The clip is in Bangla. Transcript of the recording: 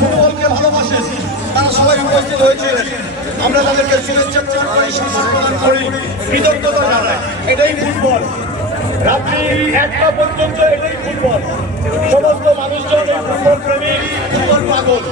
ফুটবলকে ভালোবাসেন তারা সবাই উপস্থিত হয়েছিলেন। আমরা তাদেরকে শুভেচ্ছা প্রদান করি, কৃতজ্ঞতা জানাই। এটাই ফুটবল, রাত্রি 1টা পর্যন্ত এটাই ফুটবল। সমস্ত মানুষজন ফুটবল প্রেমী, ফুটবল পাগল।